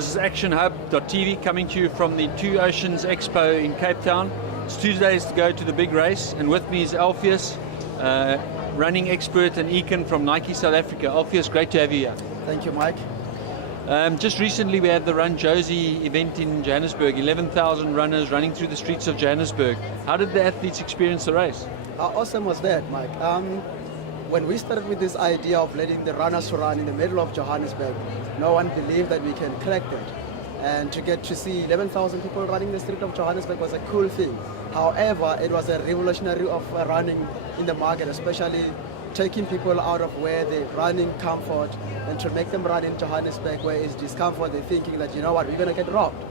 This is ActionHub.tv coming to you from the Two Oceans Expo in Cape Town. It's 2 days to go to the big race, and with me is Alpheus, running expert, and Ekin from Nike South Africa. Alpheus, great to have you here. Thank you, Mike. Just recently we had the Run Josie event in Johannesburg, 11,000 runners running through the streets of Johannesburg. How did the athletes experience the race? How awesome was that, Mike? When we started with this idea of letting the runners run in the middle of Johannesburg, no one believed that we can crack that. And to get to see 11,000 people running the street of Johannesburg was a cool thing. However, it was a revolutionary of running in the market, especially taking people out of where they're running comfort and to make them run in Johannesburg where it's discomfort. They're thinking that, you know what, we're going to get robbed.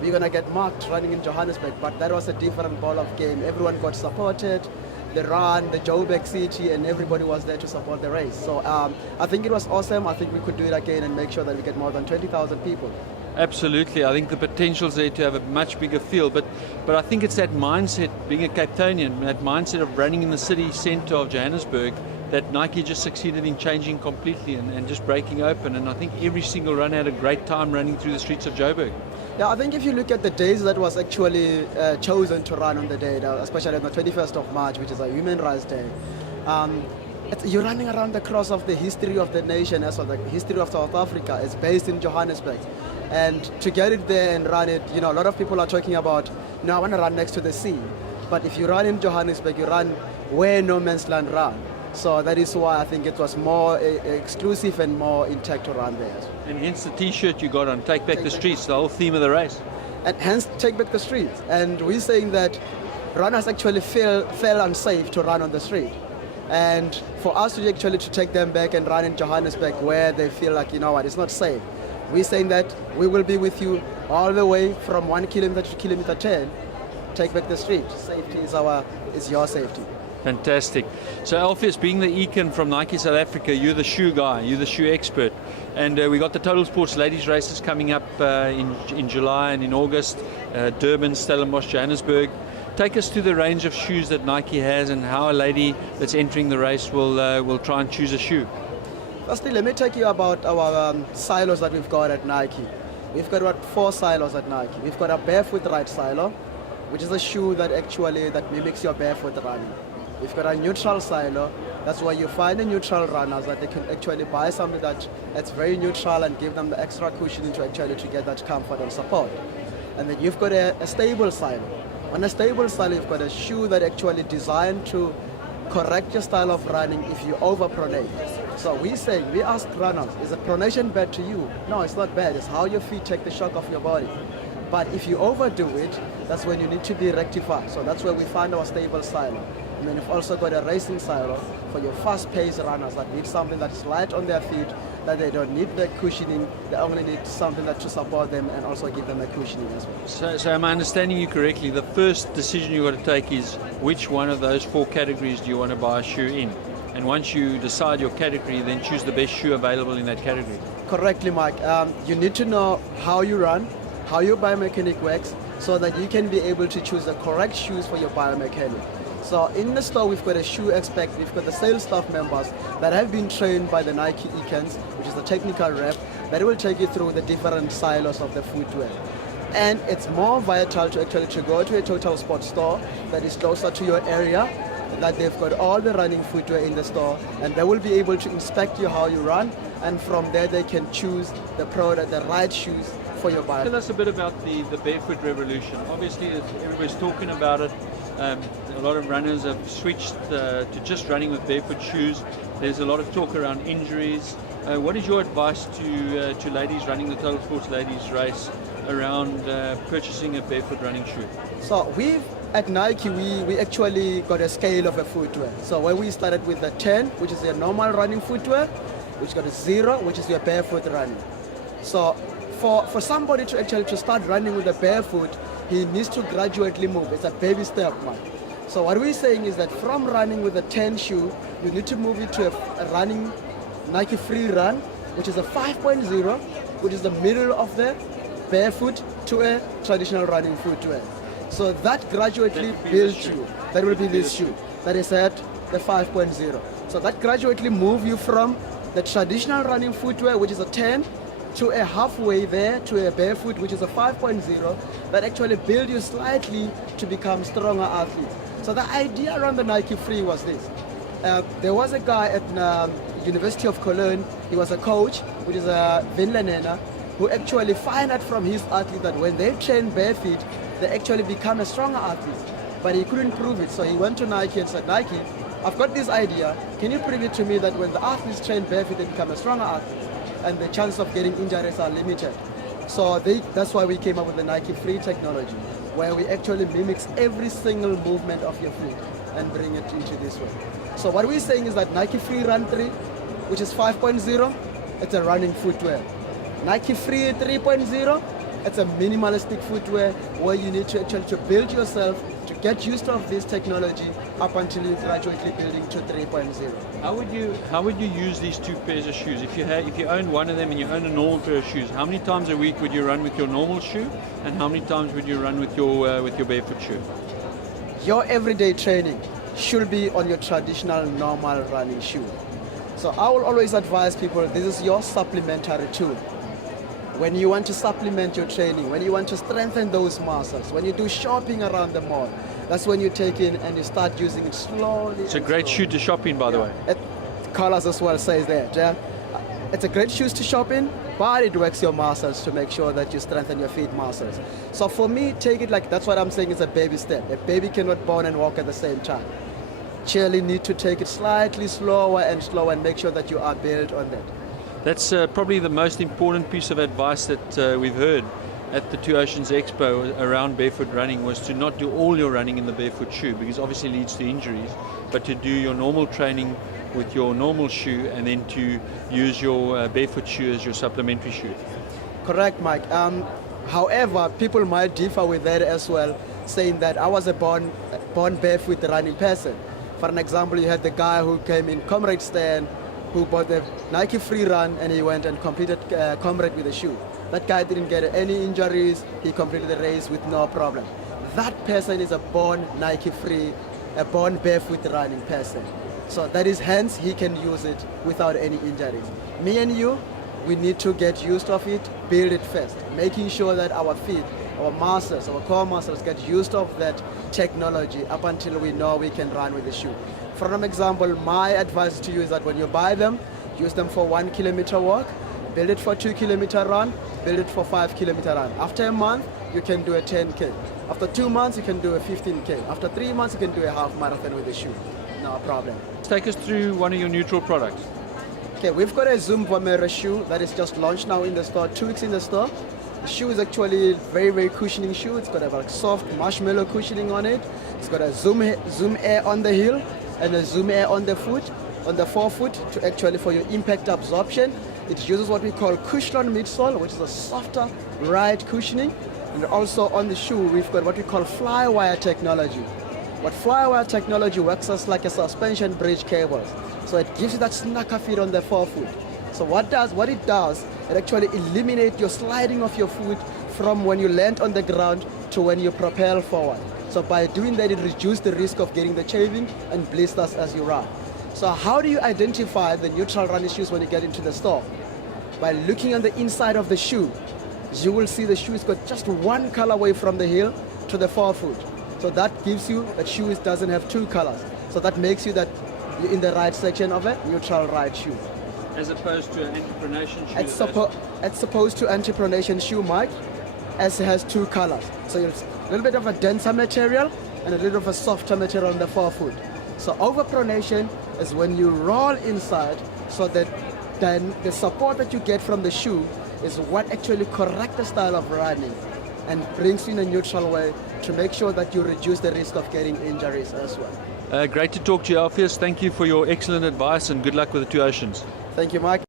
We're going to get marked running in Johannesburg. But that was a different ball of game. Everyone got supported. The run, the Joburg city, and everybody was there to support the race. So I think it was awesome. I think we could do it again and make sure that we get more than 20,000 people. Absolutely. I think the potential's there to have a much bigger field, but I think it's that mindset, being a Cape Townian, that mindset of running in the city centre of Johannesburg, that Nike just succeeded in changing completely and just breaking open. And I think every single runner had a great time running through the streets of Joburg. Yeah, I think if you look at the days that was actually chosen to run on the day, especially on the 21st of March, which is a Human Rights Day, you're running around across of the history of the nation, as well, the history of South Africa. It's based in Johannesburg. And to get it there and run it, you know, a lot of people are talking about, you know, I want to run next to the sea. But if you run in Johannesburg, you run where no man's land run. So that is why I think it was more exclusive and more intact to run there. And hence the T-shirt you got on, Take Back the Streets, the whole theme of the race. And hence Take Back the Streets. And we're saying that runners actually feel unsafe to run on the street. And for us to actually to take them back and run in Johannesburg where they feel like, you know what, it's not safe. We're saying that we will be with you all the way from 1 kilometer to kilometer 10. Take back the street. Safety is your safety. Fantastic. So Alpheus, being the Ekin from Nike South Africa, you're the shoe guy, you're the shoe expert. And we got the Total Sports Ladies races coming up in July and in August, Durban, Stellenbosch, Johannesburg. Take us to the range of shoes that Nike has and how a lady that's entering the race will try and choose a shoe. Firstly, let me take you about our silos that we've got at Nike. We've got about 4 silos at Nike. We've got a barefoot ride silo, which is a shoe that mimics your barefoot running. We've got a neutral silo. That's where you find the neutral runners that they can actually buy something that's very neutral and give them the extra cushioning to get that comfort and support. And then you've got a stable silo. On a stable silo, you've got a shoe that actually designed to correct your style of running if you overpronate. So we ask runners, is a pronation bad to you? No, it's not bad. It's how your feet take the shock off your body. But if you overdo it, that's when you need to be rectified. So that's where we find our stable silo. And then we've also got a racing silo for your fast-paced runners that need something that's light on their feet, that they don't need the cushioning, they only need something to support them and also give them a cushioning as well. So am I understanding you correctly? The first decision you've got to take is which one of those 4 categories do you want to buy a shoe in? And once you decide your category, then choose the best shoe available in that category. Correctly, Mike. You need to know how you run, how your biomechanic works, so that you can be able to choose the correct shoes for your biomechanic. So in the store, we've got a shoe expert, we've got the sales staff members that have been trained by the Nike Ekins, which is the technical rep, that will take you through the different silos of the footwear. And it's more vital to go to a Total Sports store that is closer to your area, that they've got all the running footwear in the store, and they will be able to inspect you how you run, and from there they can choose the right shoes for your body. Tell us a bit about the barefoot revolution. Obviously, everybody's talking about it. A lot of runners have switched to just running with barefoot shoes. There's a lot of talk around injuries. What is your advice to ladies running the Total Sports Ladies race around purchasing a barefoot running shoe? So at Nike, we actually got a scale of a footwear. So when we started with the 10, which is your normal running footwear, which got a 0, which is your barefoot running. So for somebody to start running with a barefoot, he needs to gradually move. It's a baby step, man. So what we're saying is that from running with a 10 shoe, you need to move it to a running Nike Free Run, which is a 5.0, which is the middle of the barefoot to a traditional running footwear. So that gradually builds you. That will be this shoe. That is at the 5.0. So that gradually move you from the traditional running footwear, which is a 10, to a halfway there, to a barefoot, which is a 5.0, that actually build you slightly to become stronger athletes. So the idea around the Nike Free was this. There was a guy at University of Cologne, he was a coach, which is a Vinlanena, who actually find out from his athlete that when they train barefoot, they actually become a stronger athlete. But he couldn't prove it, so he went to Nike and said, Nike, I've got this idea, can you prove it to me that when the athletes train barefoot, they become a stronger athlete, and the chances of getting injuries are limited. So that's why we came up with the Nike Free technology, where we actually mimics every single movement of your foot and bring it into this way. So what we're saying is that Nike Free Run 3, which is 5.0, it's a running footwear. Nike Free 3.0, it's a minimalistic footwear where you need to actually build yourself to get used to this technology up until you gradually building to 3.0. How would you use these two pairs of shoes? If you own one of them and you own a normal pair of shoes, how many times a week would you run with your normal shoe, and how many times would you run with your barefoot shoe? Your everyday training should be on your traditional normal running shoe. So I will always advise people, this is your supplementary tool. When you want to supplement your training, when you want to strengthen those muscles, when you do shopping around the mall, that's when you take in and you start using it slowly. It's a great shoe to shop in, by the way. Colors as well says that. Yeah? It's a great shoes to shop in, but it works your muscles to make sure that you strengthen your feet muscles. So for me, take it like, that's what I'm saying, is a baby step. A baby cannot born and walk at the same time. Surely need to take it slightly slower and make sure that you are built on that. That's probably the most important piece of advice that we've heard at the Two Oceans Expo around barefoot running, was to not do all your running in the barefoot shoe, because obviously it leads to injuries, but to do your normal training with your normal shoe, and then to use your barefoot shoe as your supplementary shoe. Correct, Mike. However, people might differ with that as well, saying that I was a born barefoot running person. For an example, you had the guy who came in, Comrade Stan, who bought the Nike Free Run, and he went and competed Comrade with a shoe. That guy didn't get any injuries, he completed the race with no problem. That person is a born Nike Free, a born barefoot running person. So that is, hence he can use it without any injuries. Me and you, we need to get used of it, build it first, making sure that our feet, our muscles, our core muscles get used of that technology up until we know we can run with the shoe. For an example, my advice to you is that when you buy them, use them for 1 kilometer walk, build it for 2 kilometer run, build it for 5 kilometer run. After a month, you can do a 10K. After 2 months, you can do a 15K. After 3 months, you can do a half marathon with the shoe. No problem. Take us through one of your neutral products. Okay, we've got a Zoom Vomero shoe that is just launched now in the store, 2 weeks in the store. The shoe is actually a very, very cushioning shoe. It's got a like soft marshmallow cushioning on it. It's got a Zoom Air on the heel and a Zoom Air on the foot, on the forefoot, to actually for your impact absorption. It uses what we call cushion midsole, which is a softer ride cushioning. And also on the shoe, we've got what we call flywire technology. What flywire technology works as like a suspension bridge cables. So it gives you that snacker fit on the forefoot. So what it does, it actually eliminates your sliding of your foot from when you land on the ground to when you propel forward. So by doing that, it reduces the risk of getting the chafing and blisters as you run. So how do you identify the neutral running shoes when you get into the store? By looking on the inside of the shoe, you will see the shoe's got just one colorway from the heel to the forefoot. So that gives you that shoe doesn't have two colors. So that makes you that you're in the right section of a neutral ride shoe. As opposed to an anti-pronation shoe? It's supposed to anti-pronation shoe, Mike, as it has two colors. So it's a little bit of a denser material and a little of a softer material on the forefoot. So overpronation is when you roll inside, so that then the support that you get from the shoe is what actually corrects the style of running and brings you in a neutral way to make sure that you reduce the risk of getting injuries as well. Great to talk to you, Alpheus. Thank you for your excellent advice, and good luck with the Two Oceans. Thank you, Mike.